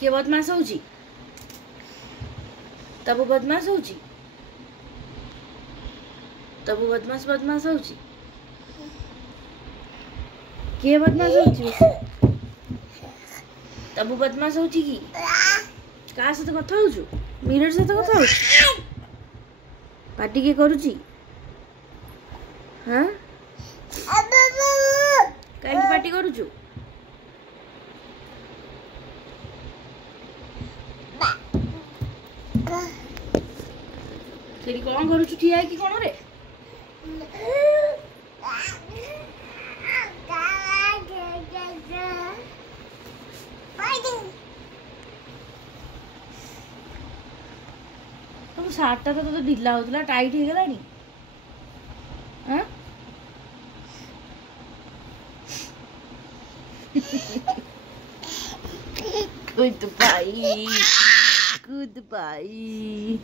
किए बदमाश होउची तबु बदमाश होउची तबु बदमाश बदमाश होउची किए बदमाश होउची तबु बदमाश होउची की का से कथा होउछु मिरर से कथा होउछु पार्टी के करूची हां काई की पार्टी करूछु तेरी कौन करूछु ठिया है कि कोन रे तुम सार्टा तो ढिला होतला टाइट हो गलानी हां गुड बाई